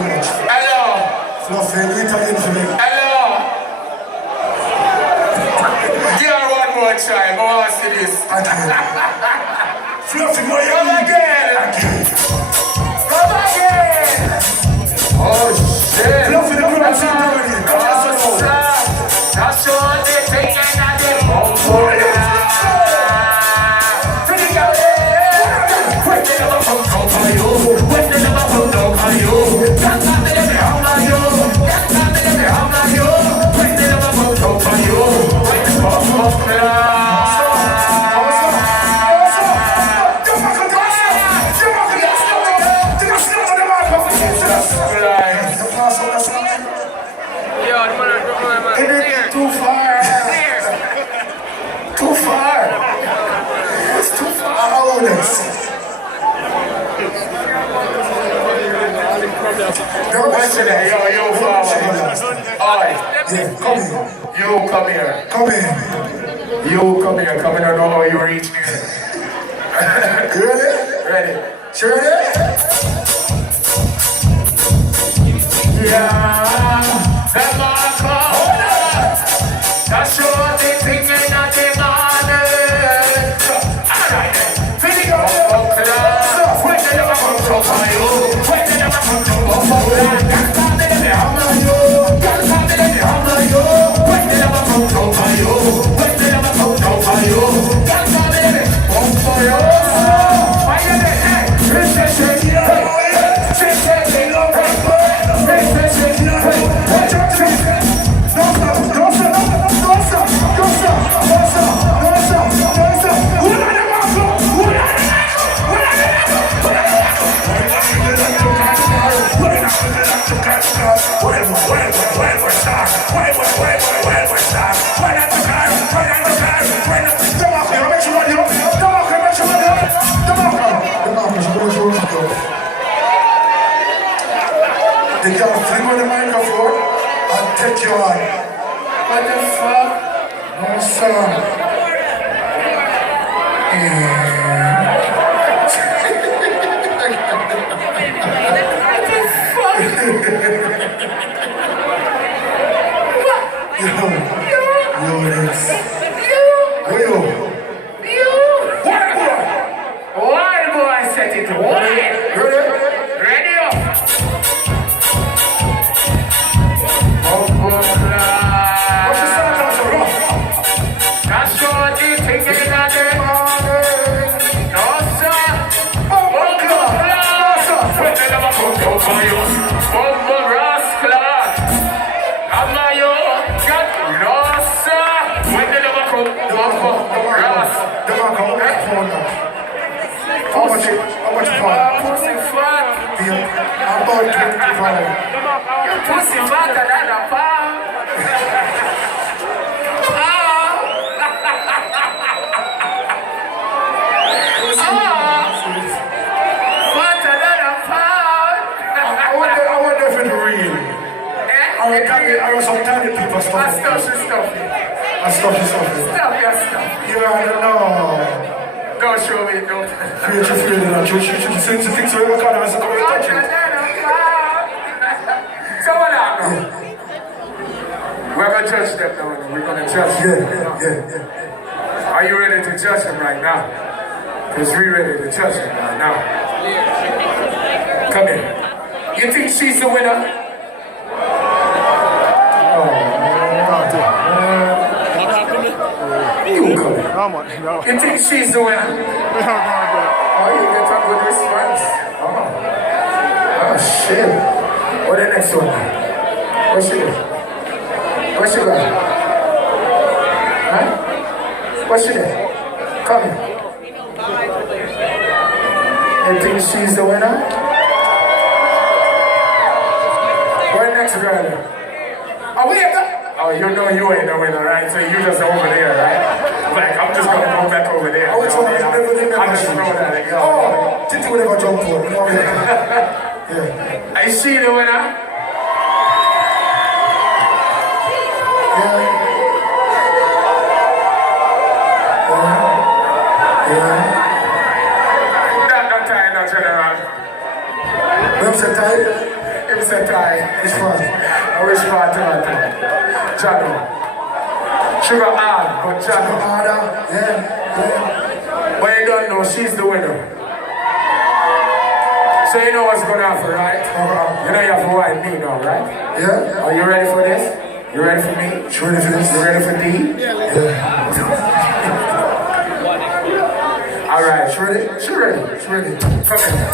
too much. Hello. Fluffy, do it again for me. Hello. Give her one more try. I want to see this. Again. Fluffy, boy, Come again. Come again. Oh shit. Fluffy, the girl is already. That's all they take and they bump for ya. Pretty girl, when they never come down for you, when they never come down for you, that's not they never hung on you, that's not they never hung on you, when they never come down for you, when they bump for ya. Too far. Too far. It's too far. Oh, this. Listen there, yo, forward. Oi. Yeah, come here. You come here. Come here. You come here. Come here. I don't know how you reach me. You ready? Ready? Sure ready? Yeah. Demarco. That's what they think in a demand. Alright then. Feel it go. When they never come to you. When they never come to you. That's how they never hammer you. That's how they never hammer you. When they never come to you. When they never come to you. That's how they never come to you. Why you there? Hey. They got a fling on the microphone and take you on. What the fuck? No, sir. Yo, this. Wild boy set it wild. Ready up. What's the sound of the rock? That's what they think in a demand. No sir. When they never come down for you. Bumbo rascal. I'm not you. No sir. When they never come Bumbo rascal. Demarco, how much you want? Pussy fat. About 25. Your pussy fatter than a pound. Fatter than a pound. I wonder if it's real. I was some tiny people stuff. Stuff. You don't know. Don't show me, don't. Feel that. You should say the things where you can answer. Come here, touch it. So what happened? We're going to judge them now. We're going to judge them. Yeah. Are you ready to judge them right now? Because we're ready to judge them right now. Come here. You think she's the winner? You come here. You think she's the winner? Oh, you get up with response. Oh, shit. What the next one? What's she doing? What's she got? Huh? What's she doing? Come here. You think she's the winner? Where next girl? Oh, we have got. Oh, you know you ain't the winner, right? So you just over there, right? Like, I'm just gonna go back over there. I just know that. Oh, Titi will never jump for. Yeah. Is she the winner? What's the time? Him say tie. Which one? I wish part to my time. Jano. Sugar hard, but Jano. Harder. Yeah. But you don't know, she's the winner. So you know what's gonna happen, right? You know you have to wipe me now, right? Yeah. Are you ready for this? You ready for me? You ready for this? You ready for D? Yeah. Alright, You ready? she ready. You ready? Come here.